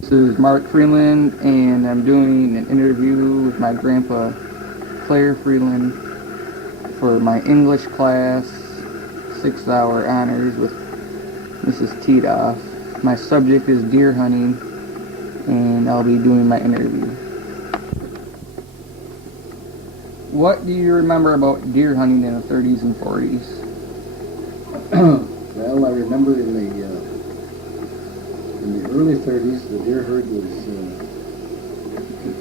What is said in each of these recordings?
This is Mark Freeland, and I'm doing an interview with my grandpa, Clare Freeland, for my English class 6-hour honors with Mrs. Titoff. My subject is deer hunting, and I'll be doing my interview. What do you remember about deer hunting in the 30s and 40s? Well, I remember in the early 30s, the deer herd was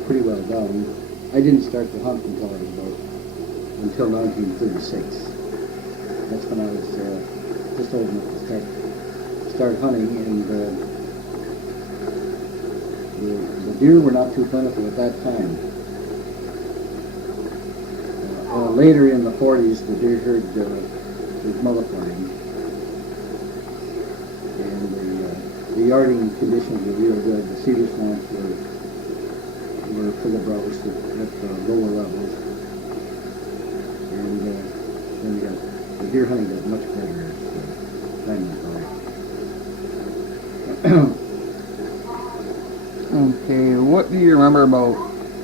pretty well done. I didn't start to hunt until 1936. That's when I was just old enough to start hunting, and the deer were not too plentiful at that time. Later in the 40s, the deer herd was multiplying, and the yarding conditions were real good. The cedar swamps were full of browse at lower levels, and then the deer hunting got much better as time went by. Okay, what do you remember about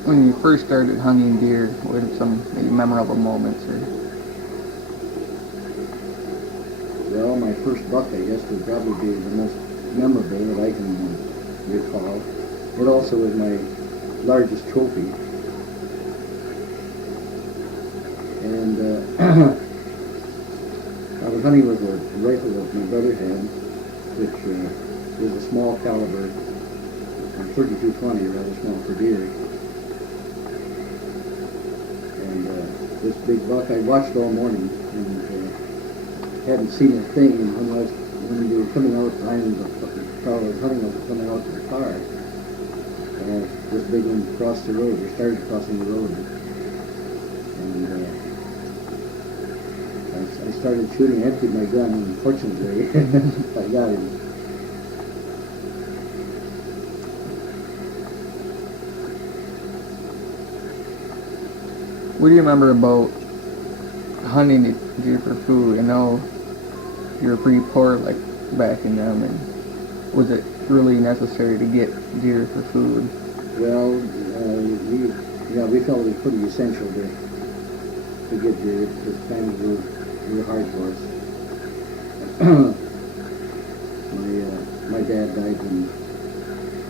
when you first started hunting deer? What are some maybe memorable moments? Well, my first buck, I guess, would probably be the most memorable that I can recall. It also was my largest trophy. And I was hunting with a rifle that my brother had, which was a small caliber, 32-20, rather small for deer. And this big buck I watched all morning, and hadn't seen a thing. And when they were coming out behind the car I was hunting, was coming out to the car, and this big one crossed the road, or started crossing the road. And I started shooting. I emptied my gun, and fortunately, I got him. What do you remember about hunting deer for food? I know you were pretty poor like back in them, and was it really necessary to get deer for food? Well, we felt it was pretty essential to get deer because times were hard for us. My dad died when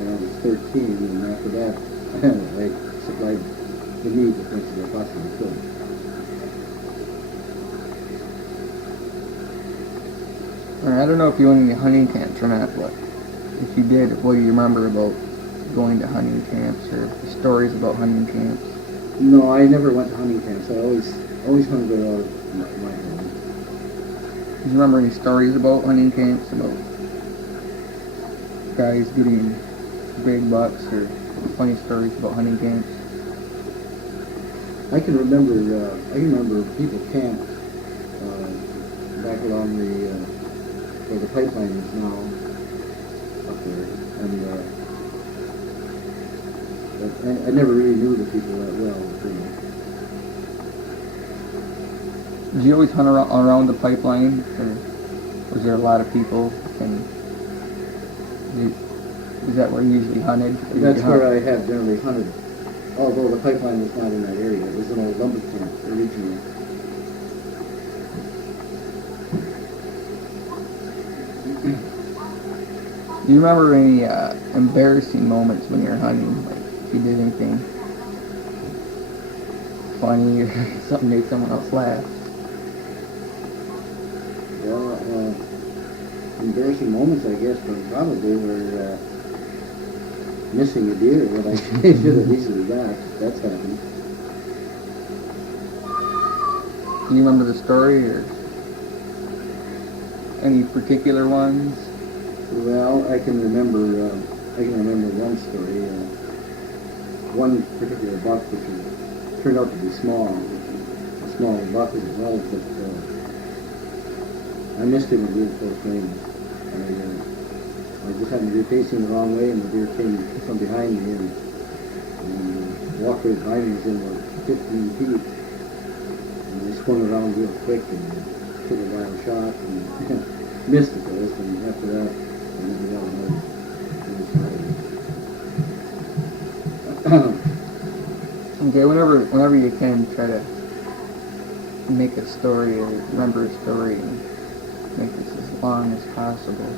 I was 13, and after that, I supplied the needs as much as I possibly could. I don't know if you went to any hunting camps or not, but if you did, what do you remember about going to hunting camps or stories about hunting camps? No, I never went to hunting camps. I always hunted out of my home. Do you remember any stories about hunting camps, about guys getting big bucks, or funny stories about hunting camps? I can remember people camped back along where the pipeline is now up there, and but I never really knew the people that well. Did you always hunt around the pipeline, or was there a lot of people? And is that where you usually hunted? That's where I have generally hunted. Although the pipeline was not in that area, it was an old lumber camp originally. Do you remember any embarrassing moments when you were hunting? Like if you did anything funny or something made someone else laugh? Well, embarrassing moments, I guess, but probably were missing a deer that I should have easily got. That's happened. Do you remember the story or any particular ones? Well, I can remember one story. One particular buck, which turned out to be small. A small buck as well, but I missed him in real close range. I just happened to be facing the wrong way, and the deer came from behind me and walked right behind me within about 15 feet. And I swung around real quick and took a wild shot and missed it, of course. And after that, I never got another. Okay, whenever you can, try to make a story or remember a story and make this as long as possible.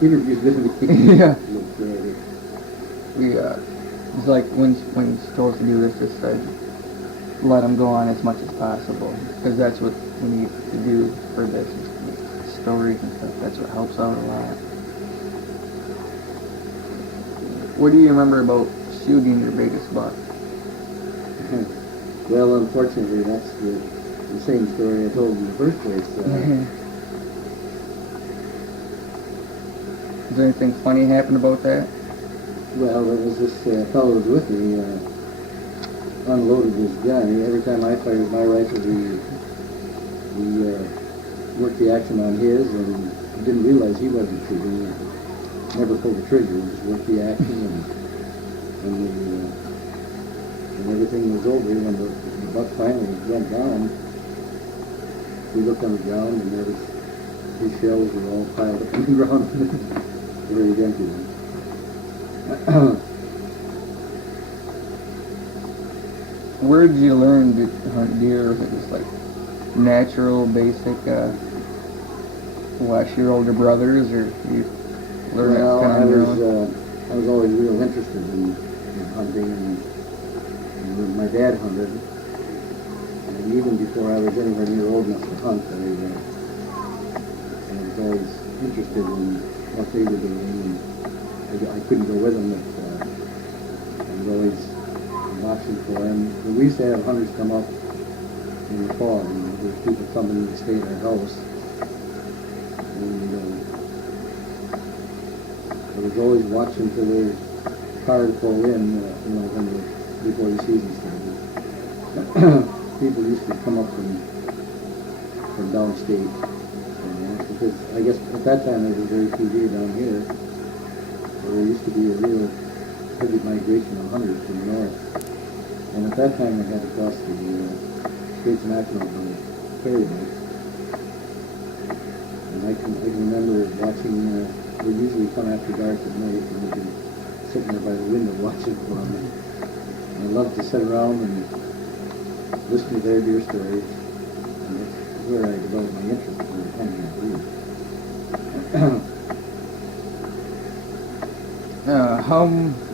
Interview's gonna be Yeah. look, It's like when you're supposed to do this, just let them go on as much as possible, because that's what we need to do for this, is make stories and stuff. That's what helps out a lot. What do you remember about shooting your biggest buck? Well, unfortunately, that's the same story I told in the first place. Is there anything funny happened about that? Well, there was this fellow who was with me, unloaded his gun. Every time I fired my rifle, we worked the action on his, and didn't realize he wasn't shooting. Never pulled the trigger, just worked the action, and everything was over. When the buck finally went down, we looked on the ground, and there was his shells were all piled up on the ground. Very empty. Where did you learn to hunt deer? Was it just like natural, basic, watch your older brothers, or you learn that Well, kind I of your was own? I was always real interested in hunting, and my dad hunted, and even before I was anywhere near old enough to hunt, I was always interested in what they were doing, and I couldn't go with them, but I was always watching for them. We used to have hunters come up in the fall, there was people coming to stay at our house, and I was always watching for their car to pull in, before the season started. People used to come up from downstate, because I guess at that time there was very few deer down here. So there used to be a real heavy migration of hunters from the north. And at that time they had to cross the Straits of Mackinac on the ferry boat. And I can remember watching, they usually come after dark at night, and we'd be sitting there by the window watching for them. And I loved to sit around and listen to their deer stories. And that's where I developed my interest in hunting deer.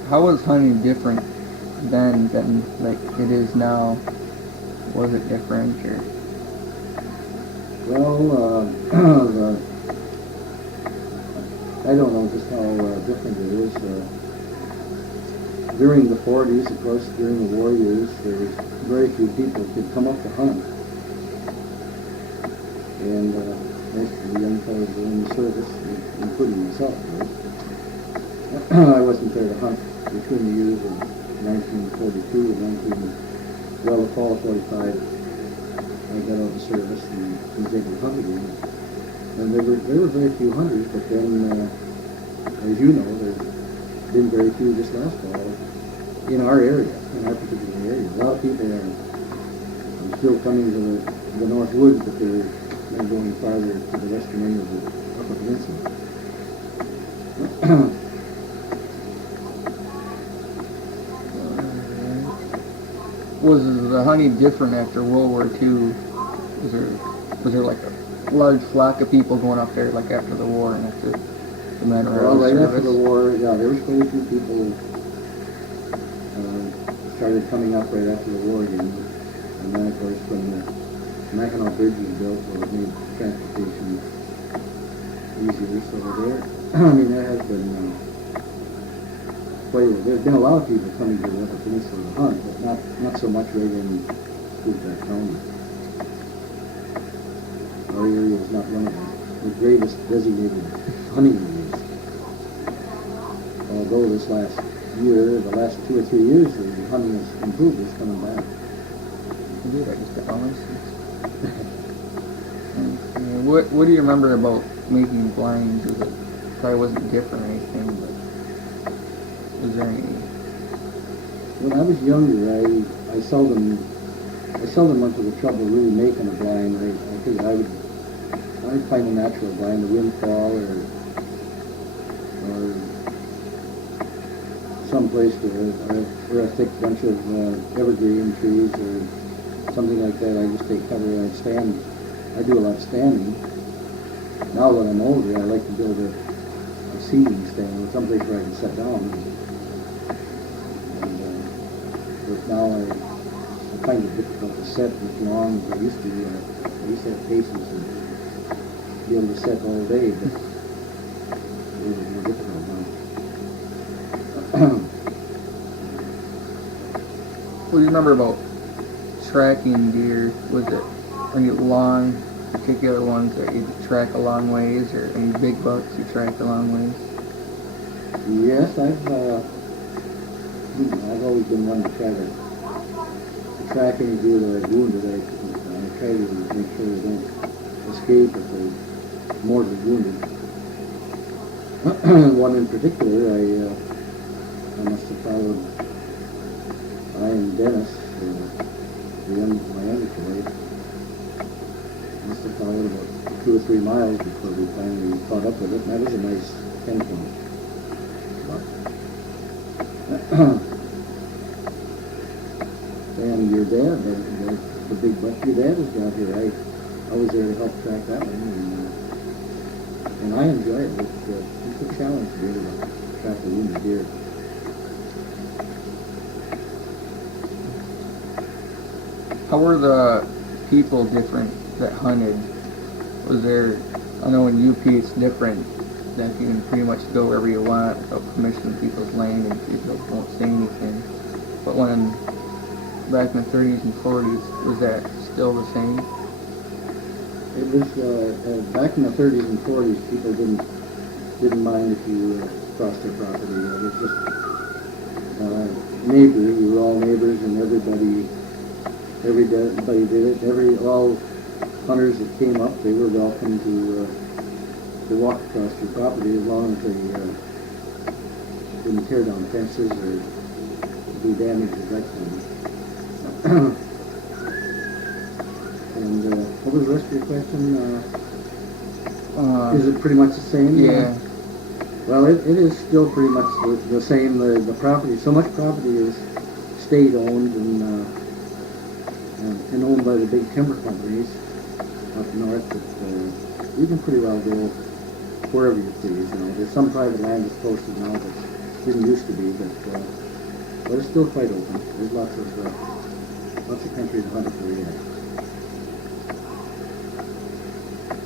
How was hunting different then than like it is now? Was it different, or? Well, I don't know just how different it is. During the 40's, of course, during the war years, there was very few people who could come up to hunt. And most of the young fellows were in the service, including myself, of course. I wasn't there to hunt between the years of 1942 and the fall of 45. I got out of the service and was able to hunt again. And there were very few hunters, but then, as you know, there's been very few this last fall in our area, in our particular area. A lot of people are still coming to the North Woods, but they're going farther to the western end of the Upper Peninsula. Was the hunting different after World War II? Was there like a large flock of people going up there like after the war and after the men were out of right service? after the war, yeah, there was quite a few people started coming up right after the war again. And then, of course, when the Mackinac Bridge was built, well, it made transportation easier. So there, there has been there's been a lot of people coming to the Upper Peninsula to hunt, but not so much right in Freeland County. Our area is not one of the greatest designated hunting areas. Although this last year, the last 2 or 3 years, the hunting has improved, it's coming back. Indeed, I just got my license. What do you remember about making blinds? It probably wasn't different or anything, but was there any? When I was younger, I seldom went to the trouble of really making a blind. I think I'd find a natural blind, a windfall or someplace where a thick bunch of evergreen trees or something like that. I just take cover. I stand. I do a lot of standing. Now that I'm older, I like to build a seating stand or someplace where I can sit down. But now I find it difficult to sit as long as I used to. I used to have patience and be able to sit all day, but it's a little more difficult now. What do you remember about tracking deer? Was it any long, particular ones that you track a long ways, or any big bucks you tracked a long ways? Yes, I've always been one to try to track any deer that I've wounded. I try to make sure they don't escape if they're mortally wounded. One in particular, I must have followed I and Dennis, my youngest boy, must have followed about 2 or 3 miles before we finally caught up with it, and that was a nice 10-point buck. And your dad, the big buck your dad was down here. I was there to help track that one, and I enjoy it. It's a challenge to be able to track a wounded deer. How were the people different that hunted? Was there, I know in UP it's different, that you can pretty much go wherever you want without permission of people's land and people won't say anything. But back in the 30s and 40s, was that still the same? It was, back in the 30s and 40s, people didn't mind if you crossed their property. It was just neighbors. We were all neighbors, and everybody did it. All hunters that came up, they were welcome to walk across your property as long as they didn't tear down fences or do damage of that kind. And what was the rest of your question? Is it pretty much the same? Yeah. Well, it is still pretty much the same. The property, so much property is state-owned and owned by the big timber companies up north that you can pretty well go wherever you please. There's some private land that's posted now that didn't used to be, but it's still quite open. There's lots of country to hunt for yet.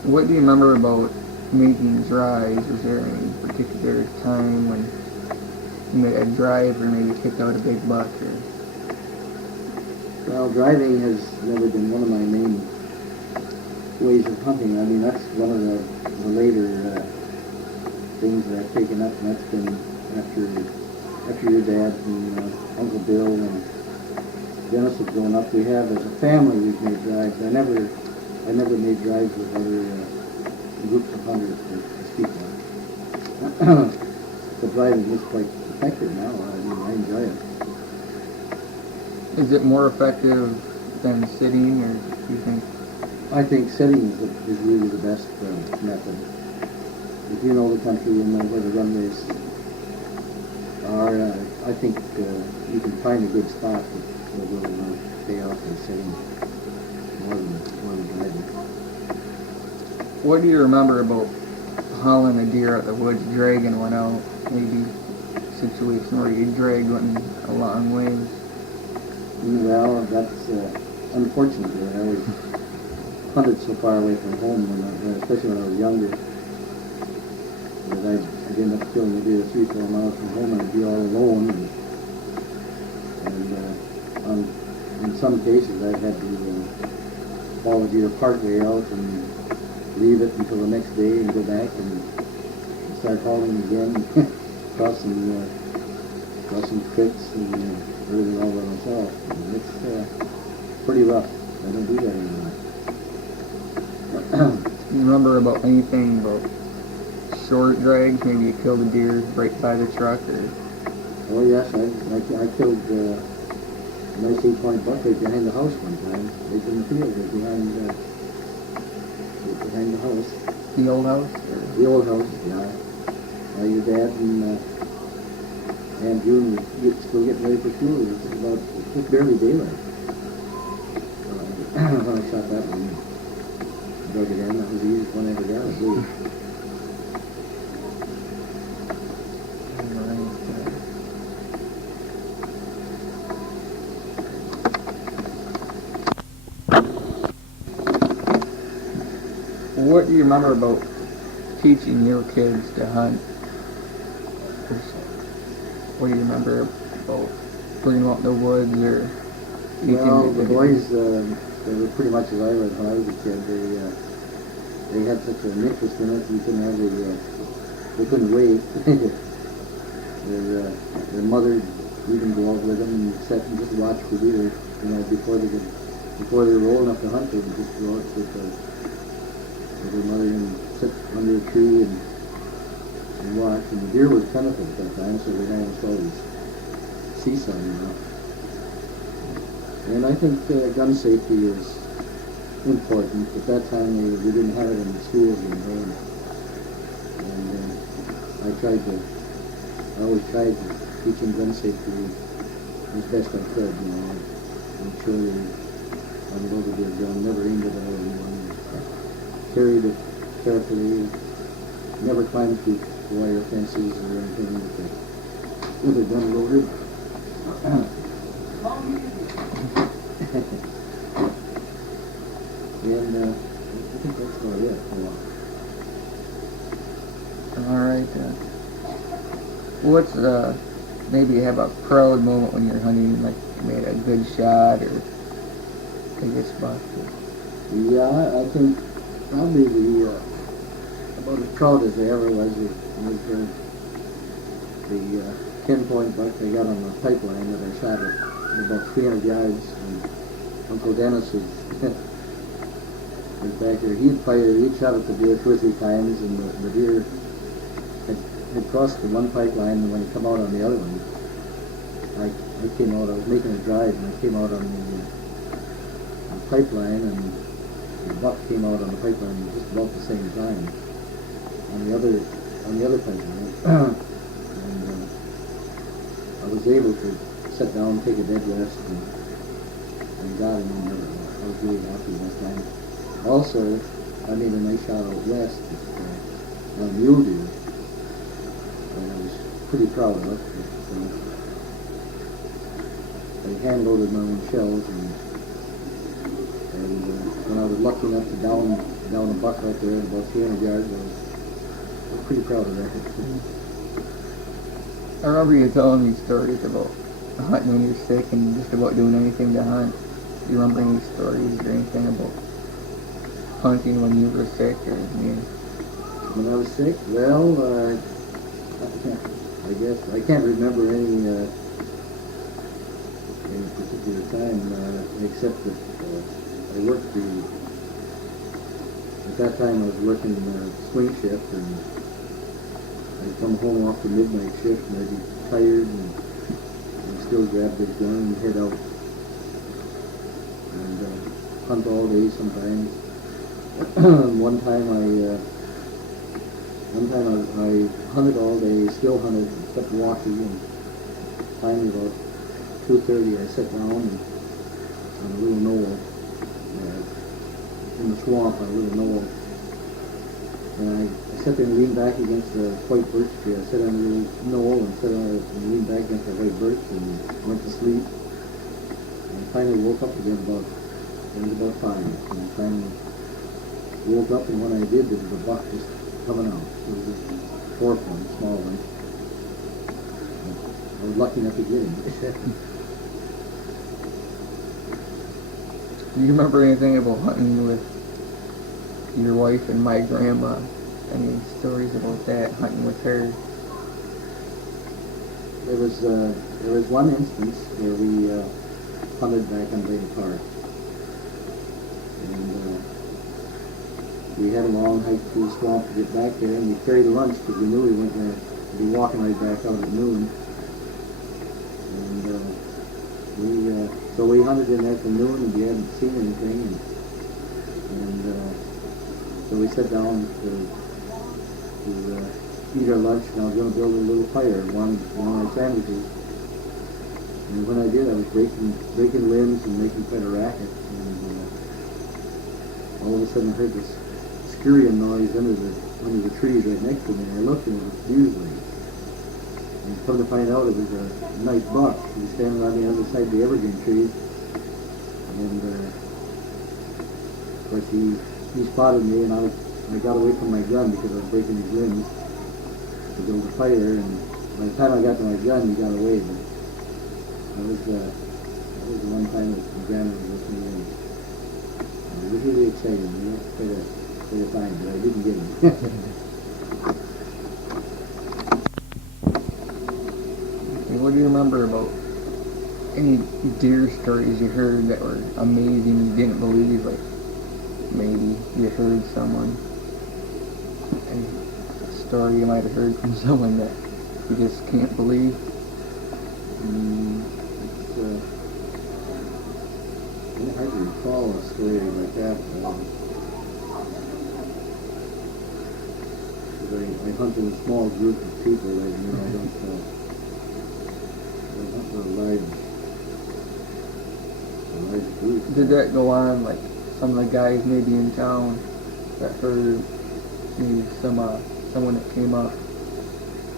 What do you remember about making drives? Was there any particular time when you made a drive or maybe picked out a big buck? Or? Well, driving has never been one of my main ways of hunting. I mean, that's one of the later things that I've taken up, and that's been after your dad and Uncle Bill and Dennis have grown up. We have, as a family, we've made drives. I never made drives with other groups of hunters to speak of. The driving is quite effective now. I mean, I enjoy it. Is it more effective than sitting, or do you think? I think sitting is really the best method. If you know the country and know where the runways are, I think you can find a good spot that will pay off in sitting more than driving. What do you remember about hauling a deer out of the woods, dragging one out? Maybe a situation where you dragged one a long ways? Well, that's unfortunate. I always hunted so far away from home, especially when I was younger, that I'd end up killing a deer 3-4 miles from home, and I'd be all alone. And in some cases, I'd had to haul a deer partway out and leave it until the next day and go back and start hauling again, cross some creeks and everything all by myself. And it's pretty rough. I don't do that anymore. You remember about anything about short drags? Maybe you killed a deer right by the truck, or? Oh yes, I killed a nice 8-point buck right behind the house one time. Right in the field, right behind the house. The old house? Or? The old house, yeah. Your dad and And June was still getting ready for school. It was just barely daylight. When I shot that one, dug it in. That was the easiest one I ever got, I believe. What do you remember about teaching your kids to hunt? What do you remember about putting them out in the woods or teaching Well, the them? boys, they were pretty much as I was when I was a kid. They had such an interest in it. You couldn't hardly, they couldn't wait. Their mother would even go out with them and sit and just watch for deer. You know, before they were old enough to hunt, they would just go out with their mother and sit under a tree and watch. And the deer was plentiful at that time, so they'd almost always see some, you know. And I think gun safety is important. At that time, we didn't have it in the schools, you know. And I always tried to teach them gun safety as best I could, you know. Make sure they unloaded their gun, never aimed it at anyone, carried it carefully, never climbed through wire fences or anything with a gun loaded. And I think that's about it. All right. What's maybe you have a proud moment when you're hunting, like you made a good shot or biggest buck? Yeah, I think probably about as proud as I ever was the 10-point buck I got on the pipeline that I shot at about 300 yards. And Uncle Dennis was back there. He'd shot at the deer 2 or 3 times, and the deer had crossed the one pipeline, and when he come out on the other one, I came out. I was making a drive, and I came out on the pipeline, and the buck came out on the pipeline just about the same time on the other pipeline. And I was able to sit down, take a dead rest, and got him. And I was really happy that time. Also, I made a nice shot out west on a mule deer, and I was pretty proud of it. I hand-loaded my own shells, and when I was lucky enough to down a buck out there at about 300 yards, I was pretty proud of that. I remember you telling me stories about hunting when you're sick and just about doing anything to hunt. Do you remember any stories or anything about hunting when you were sick or me? When I was sick, well, I guess I can't remember any particular time, except that I worked at that time I was working swing shift, and I'd come home off the midnight shift and I'd be tired and still grab the gun and head out and hunt all day sometimes. One time I hunted all day, still hunted, kept walking, and finally about 2:30 I sat down on a little knoll in the swamp on a little knoll, and I sat there and leaned back against the white birch tree. I sat on a little knoll and leaned back against the white birch and went to sleep, and finally woke up again it was about 5, and I finally woke up, and when I did, there was a buck just coming out. It was a 4-point, small one. I was lucky enough to get him. Do you remember anything about hunting with your wife and my grandma? Any stories about that, hunting with her? There was one instance where we hunted back on Brady Park, and we had a long hike through the swamp to get back there, and we carried lunch because we knew we weren't going to be walking right back out at noon. And so we hunted in there from noon, and we hadn't seen anything, and so we sat down to eat our lunch, and I was going to build a little fire, one our sandwiches. And when I did, I was breaking limbs and making quite a racket. And all of a sudden, I heard this scurrying noise under the trees right next to me. And I looked, and it was fuse lights. And come to find out, it was a nice buck. He was standing on the other side of the evergreen trees. And of course, he spotted me, and I got away from my gun because I was breaking his limbs to build a fire. And by the time I got to my gun, he got away. But that was the one time that my grandma was with me. And it was really exciting. You know, quite a time, but I didn't get him. What do you remember about any deer stories you heard that were amazing you didn't believe? Like maybe you heard someone, a story you might have heard from someone that you just can't believe. It's hard to recall a story like that. I hunt in a small group of people, and I don't hunt with a large group. Did that go on, like some of the guys maybe in town that heard maybe someone that came up,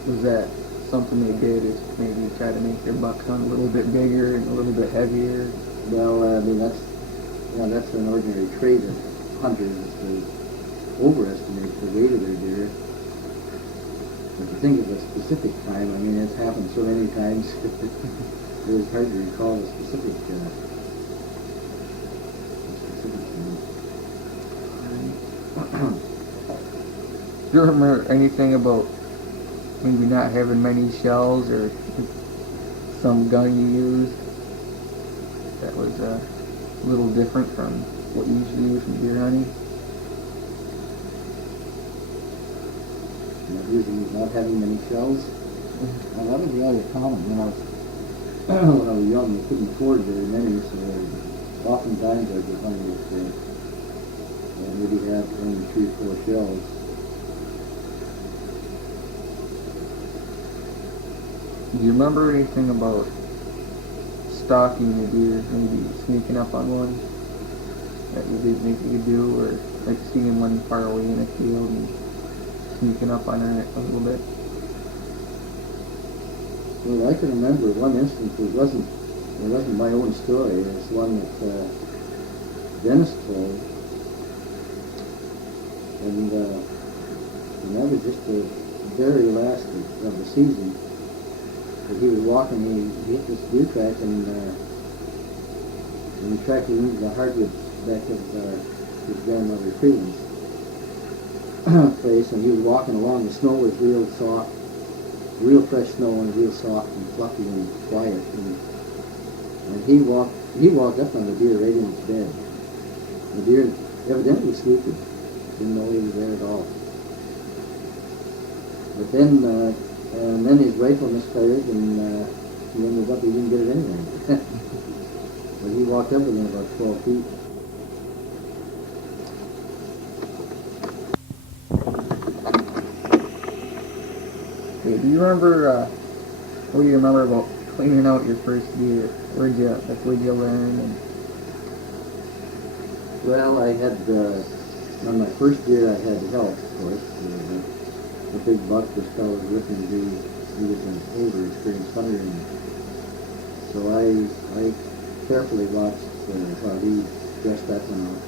was that something they did is maybe try to make their buck hunt a little bit bigger and a little bit heavier? Well, I mean, that's an ordinary trait of hunters, is to overestimate the weight of their deer. But to think of a specific time, I mean, it's happened so many times, it was hard to recall a specific time. Do you remember anything about maybe not having many shells or some gun you used that was a little different from what you usually use in deer hunting? Not having many shells. Well, that was rather common when I was young. I couldn't afford very many, so oftentimes I was hunting with maybe have only 3 or 4 shells. Do you remember anything about stalking a deer, maybe sneaking up on one that you didn't think you could do, or like seeing one far away in a field and sneaking up on her a little bit? Well, I can remember one instance. It wasn't my own story. It's one that Dennis told, and that was just the very last of the season. But he was walking. He hit this deer track, and he tracked it into the hardwood back of his grandmother Freeland's place, and he was walking along. The snow was real soft, real fresh snow, and real soft and fluffy and quiet. And he walked up on the deer right in its bed. The deer evidently sleeping, didn't know he was there at all. But then his rifle misfired, and he ended up, he didn't get it anyway. But he walked up within about 12 feet. Okay, do you remember, what do you remember about cleaning out your first deer? Where'd you learn? And Well, I had, on my first deer I had help, of course. The big buck this fellow was with me, he was an older, experienced hunter, and so I carefully watched while he dressed that one out.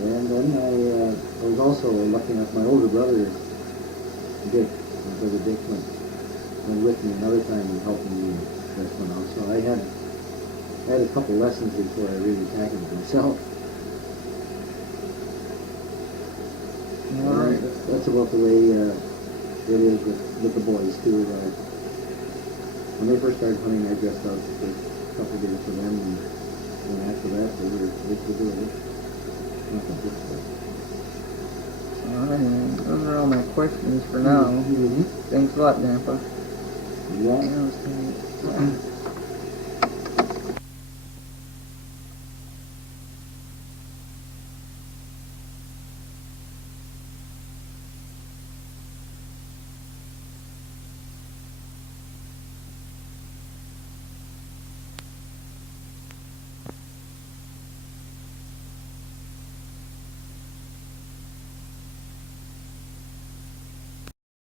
And then I was also lucky enough, my older brother, Dick, my brother Dick, went with me another time and helped me dress one out. So I had a couple lessons before I really tackled it myself. all right. That's about the way it is with the boys too. When they first started hunting, I dressed out the first couple of days for them, and then after that, they were doing it. Nothing difficult. All right, man. Those are all my questions for now. Mm-hmm. Thanks a lot, Grandpa. Yeah.